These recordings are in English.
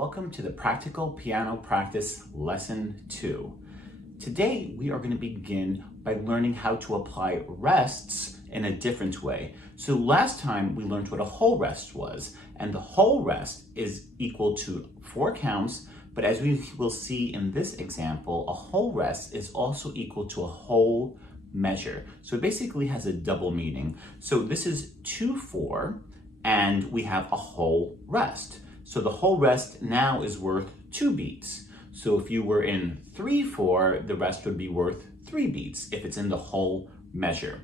Welcome to the Practical Piano Practice Lesson 2. Today we are going to begin by learning how to apply rests in a different way. So last time we learned what a whole rest was, and the whole rest is equal to 4 counts, but as we will see in this example, a whole rest is also equal to a whole measure. So it basically has a double meaning. So this is 2/4, and we have a whole rest. So the whole rest now is worth 2 beats. So if you were in 3/4, the rest would be worth 3 beats if it's in the whole measure.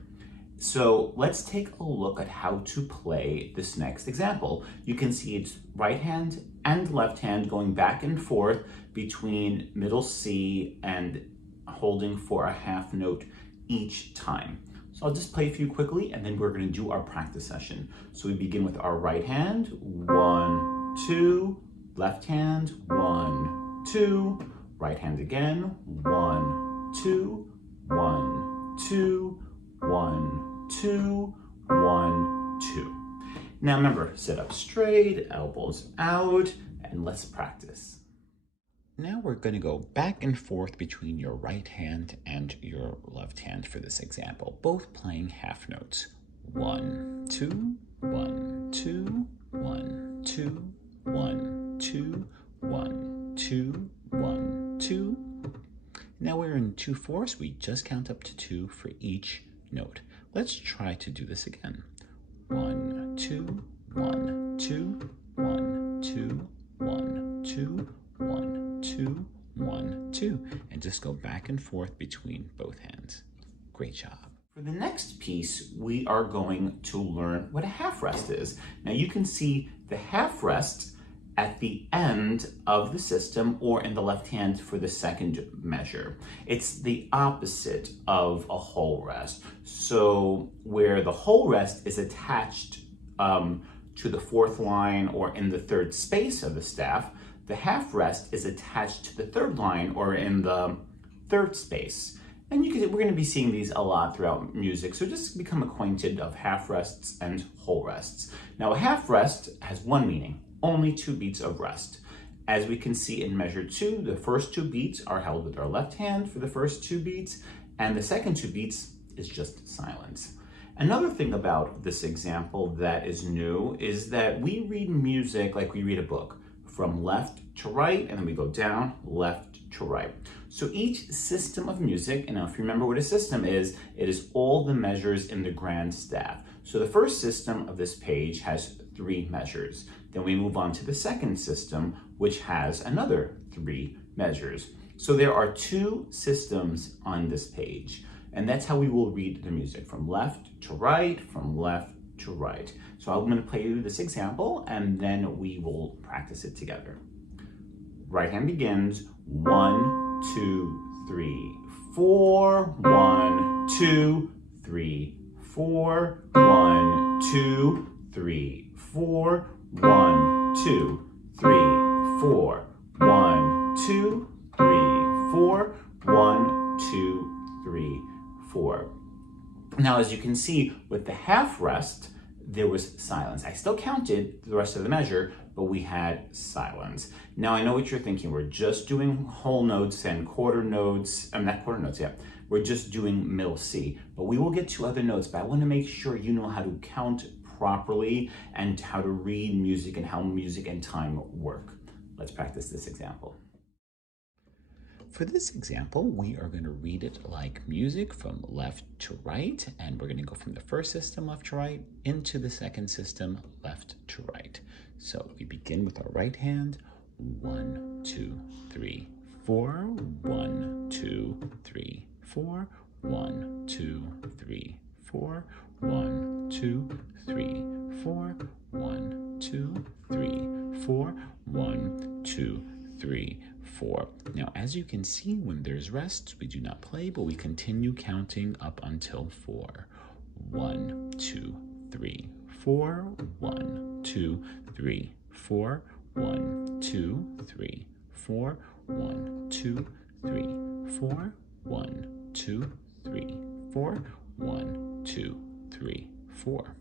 So let's take a look at how to play this next example. You can see it's right hand and left hand going back and forth between middle C and holding for a half note each time. So I'll just play a few quickly and then we're going to do our practice session. So we begin with our right hand, 1, 2, left hand, 1, 2, right hand again, 1, 2, 1, 2, 1, 2, 1, 2. Now remember, sit up straight, elbows out, and let's practice. Now we're going to go back and forth between your right hand and your left hand for this example, both playing half notes. 1, 2, 1, 2, 1, 2, 1, 2, 1, 2, 1, 2. Now we're in 2/4, we just count up to 2 for each note. Let's try to do this again. 1, 2, 1, 2, 1, 2, 1, 2, 1, 2, 1, 2, and just go back and forth between both hands. Great job. For the next piece, we are going to learn what a half rest is. Now you can see the half rest at the end of the system or in the left hand for the second measure. It's the opposite of a whole rest. So where the whole rest is attached to the 4th line or in the 3rd space of the staff, the half rest is attached to the 3rd line or in the 3rd space. And we're going to be seeing these a lot throughout music, so just become acquainted of half rests and whole rests. Now a half rest has one meaning, only 2 beats of rest. As we can see in measure 2, the first 2 beats are held with our left hand for the first 2 beats, and the second 2 beats is just silence. Another thing about this example that is new is that we read music like we read a book, from left to right, and then we go down, left to right. So each system of music, and if you remember what a system is, it is all the measures in the grand staff. So the first system of this page has 3 measures. Then we move on to the second system, which has another 3 measures. So there are 2 systems on this page, and that's how we will read the music, from left to right, from left to right. So I'm going to play you this example and then we will practice it together. Right hand begins 1, 2, 3, 4, 1, 2, 3, 4, 1, 2, 3, 4, 1, 2, 3, 4, 1, 2, 3, 4, 1, 2, 3, 4. Now, as you can see, with the half rest, there was silence. I still counted the rest of the measure, but we had silence. Now, I know what you're thinking. We're just doing whole notes and quarter notes. Not quarter notes, yeah. We're just doing middle C, but we will get to other notes, but I want to make sure you know how to count properly and how to read music and how music and time work. Let's practice this example. For this example, we are going to read it like music from left to right, and we're going to go from the first system left to right into the second system left to right. So we begin with our right hand, 1, 2, 3, 4, 1, 2, 3, 4, 1, 2, 3, 4, 1, 2, 3, 4, 1, 2, 3, 4, 1, 2, 3, 4. Now, as you can see, when there's rest, we do not play, but we continue counting up until 4. 1, 2, 3, 4, 1, 2, 3, 4, 1, 2, 3, 4, 1, 2, 3, 4, 1, 2, 3, 4, 1, 2, 3, 4.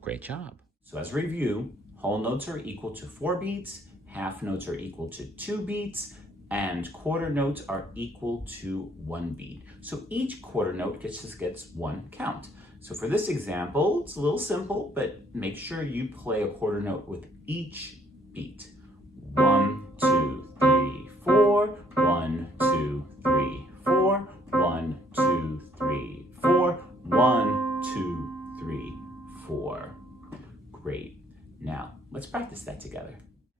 Great job. So as a review, whole notes are equal to 4 beats, half notes are equal to 2 beats, and quarter notes are equal to 1 beat. So each quarter note just gets 1 count. So for this example, it's a little simple, but make sure you play a quarter note with each beat. 1, 2, 3, 4, 1, 2, 3, 4, 1, 2, 3, 4, 1, 2, 3, 4. Great. Now, let's practice that together.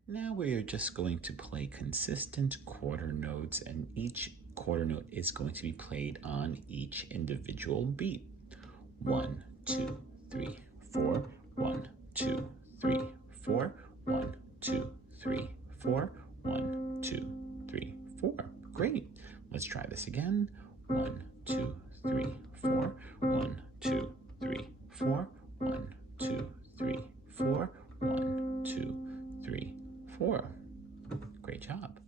Now we are just going to play consistent quarter notes, and each quarter note is going to be played on each individual beat. 1, 2, 3, 4, 1, 2, 3, 4, 1, 2, 3, 4, 1, 2, 3, 4. Great. Let's try this again. 1, 2, 3, 4, 1, 2, 3, 4, 1, 2, 3, 4, 1, 2, 3, 4. Great job.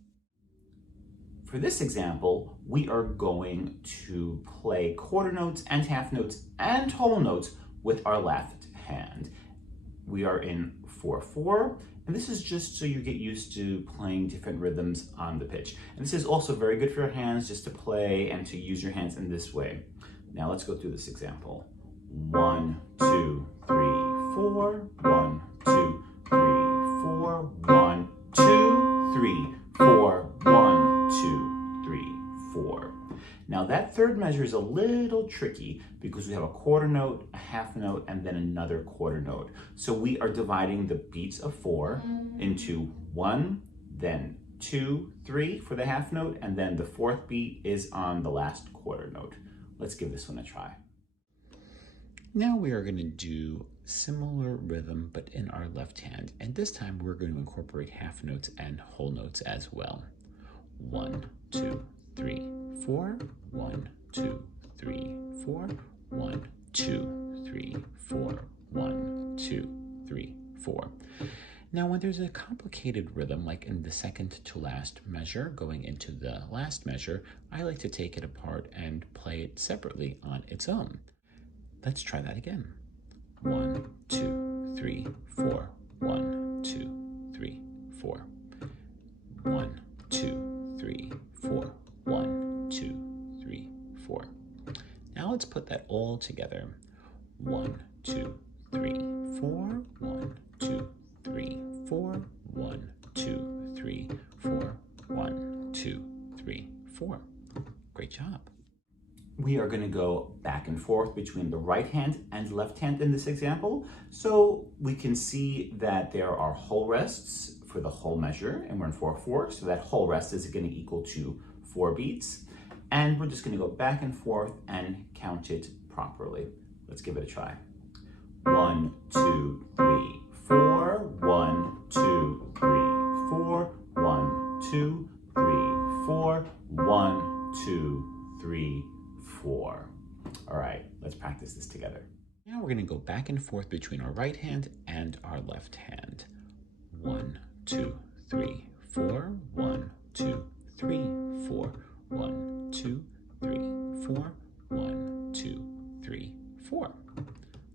For this example, we are going to play quarter notes and half notes and whole notes with our left hand. We are in 4/4, and this is just so you get used to playing different rhythms on the pitch. And this is also very good for your hands, just to play and to use your hands in this way. Now let's go through this example. 1, 2, 3, 4, 1, 2, 3, 4, 1, 2, 3, 4, 1, 2, 3, 4. Now that third measure is a little tricky because we have a quarter note, a half note, and then another quarter note. So we are dividing the beats of 4 into 1, then 2, 3 for the half note, and then the 4th beat is on the last quarter note. Let's give this one a try. Now we are going to do similar rhythm, but in our left hand. And this time we're going to incorporate half notes and whole notes as well. 1, 2, 3, 4, 1, 2, 3, 4, 1, 2, 3, 4, 1, 2, 3, 4. Now when there's a complicated rhythm, like in the second to last measure going into the last measure, I like to take it apart and play it separately on its own. Let's try that again. 1, 2, 3, 4, 1, 2, 3, 4. 1, 2, 3, 4, 1, 2, 3, 4. Now let's put that all together. 1, 2, 3, 4, 1, 2, 3, 4, 1, 2, 3, 4, 1, 2, 3, 4. Great job. We are going to go back and forth between the right hand and left hand in this example. So we can see that there are whole rests for the whole measure, and we're in 4/4. So that whole rest is going to equal to 4 beats. And we're just going to go back and forth and count it properly. Let's give it a try. 1, 2, 3, 4. 1, 2, 3, 4. 1, 2, 3, 4. 1, 2, 3, 4. All right, let's practice this together. Now we're going to go back and forth between our right hand and our left hand. 1, 2, 3, 4. 1, 2, 3, 4. 1, 2, 3, 4. 1, 2, 3, 4.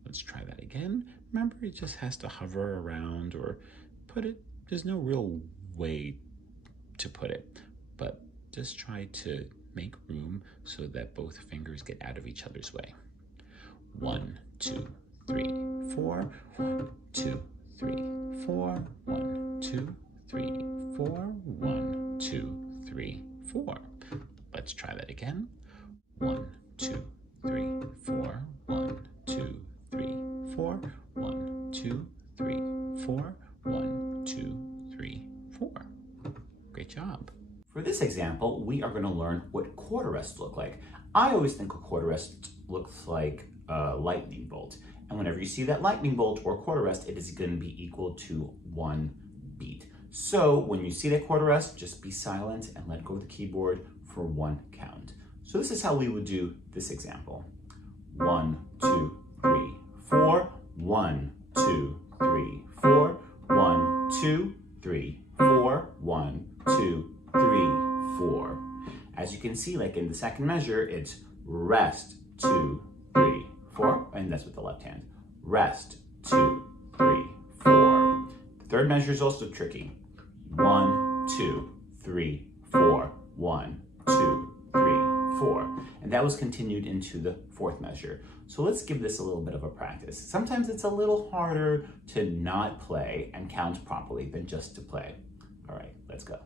Let's try that again. Remember, it just has to hover around or put it, there's no real way to put it, but just try to make room so that both fingers get out of each other's way. 1, 2, 3, 4. 1, 2, 3, 4. 1, 2, 3, 4. 1, 2, 3, 4. Let's try that again. 1, 2, 3, 4. 1, 2, 3, 4. 1, 2, 3, 4. 1, 2, 3, 4. Great job. For this example, we are going to learn what quarter rests look like. I always think a quarter rest looks like a lightning bolt. And whenever you see that lightning bolt or quarter rest, it is going to be equal to 1 beat. So when you see that quarter rest, just be silent and let go of the keyboard for 1 count. So this is how we would do this example. 1, 2, 3, 4. 1, 2, 3, 4. 1, 2, 3, 4. 1, 2, 3, 4. As you can see, like in the second measure, it's rest, 2, 3, 4, and that's with the left hand. Rest, 2, 3, 4. The third measure is also tricky. 1, 2, 3, 4, 1, 2, 3, 4. And that was continued into the fourth measure. So let's give this a little bit of a practice. Sometimes it's a little harder to not play and count properly than just to play. All right, let's go.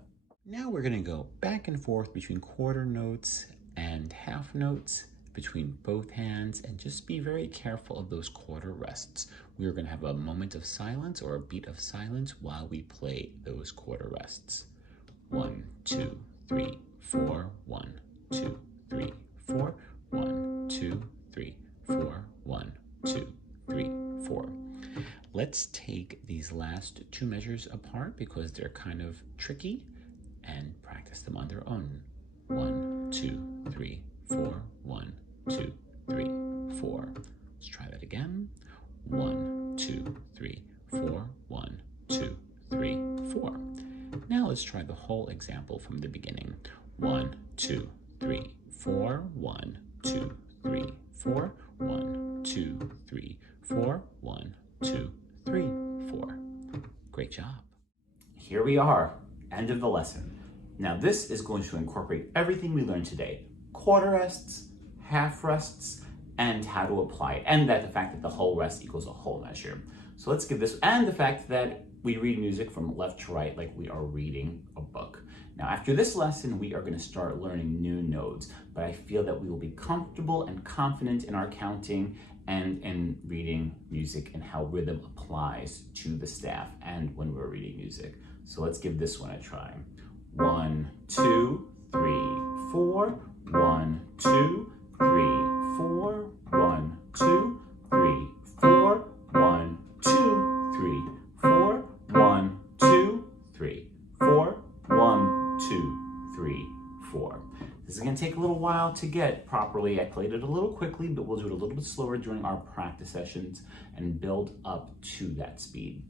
Now we're going to go back and forth between quarter notes and half notes between both hands, and just be very careful of those quarter rests. We are going to have a moment of silence or a beat of silence while we play those quarter rests. 1, 2, 3, 4, 1, 2, 3, 4, 1, 2, 3, 4, 1, 2, 3, 4. Let's take these last two measures apart because they're kind of tricky, and practice them on their own. 1, 2, 3, 4, 1, 2, 3, 4. Let's try that again. 1, 2, 3, 4, 1, 2, 3, 4. Now let's try the whole example from the beginning. 1, 2, 3, 4, 1, 2, 3, 4, 1, 2, 3, 4, 1, 2, 3, 4. Great job. Here we are, end of the lesson. Now this is going to incorporate everything we learned today. Quarter rests, half rests, and how to apply it. And that the fact that the whole rest equals a whole measure. So let's give this, and the fact that we read music from left to right like we are reading a book. Now after this lesson, we are going to start learning new nodes, but I feel that we will be comfortable and confident in our counting and in reading music and how rhythm applies to the staff and when we're reading music. So let's give this one a try. 1, 2, 3, 4, 1, 2, 3, 4, 1, 2, 3, 4, 1, 2, 3, 4, 1, 2, 3, 4, 1, 2, 3, 4. This is going to take a little while to get properly. I played it a little quickly, but we'll do it a little bit slower during our practice sessions and build up to that speed.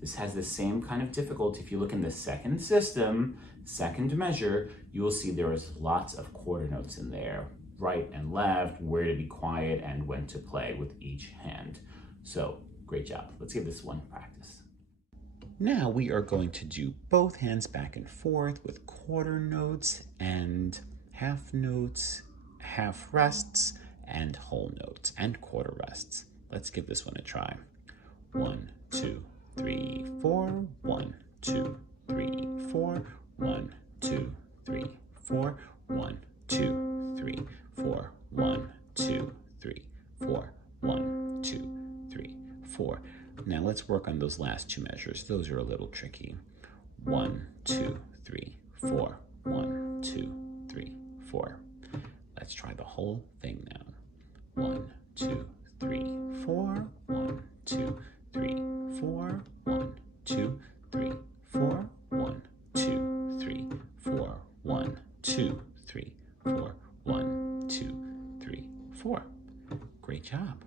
This has the same kind of difficulty. If you look in the second system, second measure, you will see there is lots of quarter notes in there, right and left, where to be quiet and when to play with each hand. So great job. Let's give this one practice. Now we are going to do both hands back and forth with quarter notes and half notes, half rests, and whole notes and quarter rests. Let's give this one a try. 1, 2, 3, 4, 1, 2, 3, 4, 1, 2, 3, 4, 1, 2, 3, 4, 1, 2, 3, 4, 1, 2, 3, 4. Now let's work on those last two measures. Those are a little tricky. 1, 2, 3, 4, 1, 2, 3, 4. Let's try the whole thing now. 1, 2, 3, 4, 1, 2, 3, 4, 1, 2, 3, 4, 1, 2, 3, 4, 1, 2, 3, 4, 1, 2, 3, 4. Great job.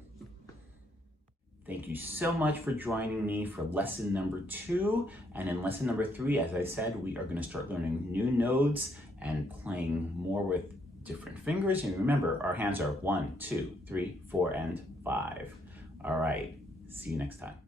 Thank you so much for joining me for lesson number 2. And in lesson number 3, as I said, we are going to start learning new nodes and playing more with different fingers. And remember, our hands are 1, 2, 3, 4, and 5. All right. See you next time.